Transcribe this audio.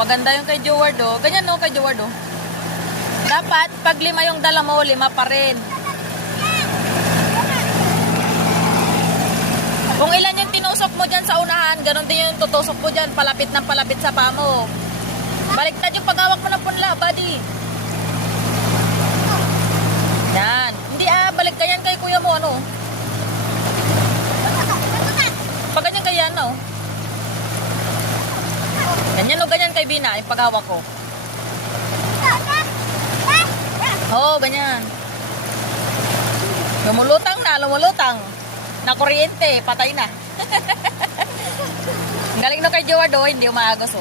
maganda yung kay Joward, oh. Ganyan, no, kay Joward, oh. Dapat, pag 5 yung dala mo, 5 pa rin. Kung ilan yung tinusok mo dyan sa unahan, ganun din yung tutusok mo dyan, palapit ng palapit sa paa mo. Baliktad yung paghawak mo ng punla, buddy. Yan. Hindi balik ganyan kay kuya mo, ano. Pag ganyan ganyan, no. Ganyan o ganyan kay Bina, yung paghawak ko. Oo, ganyan. Lumulutang na, lumulutang. Na kuryente, patay na. Galing no kay Joward, hindi umaagos, oh.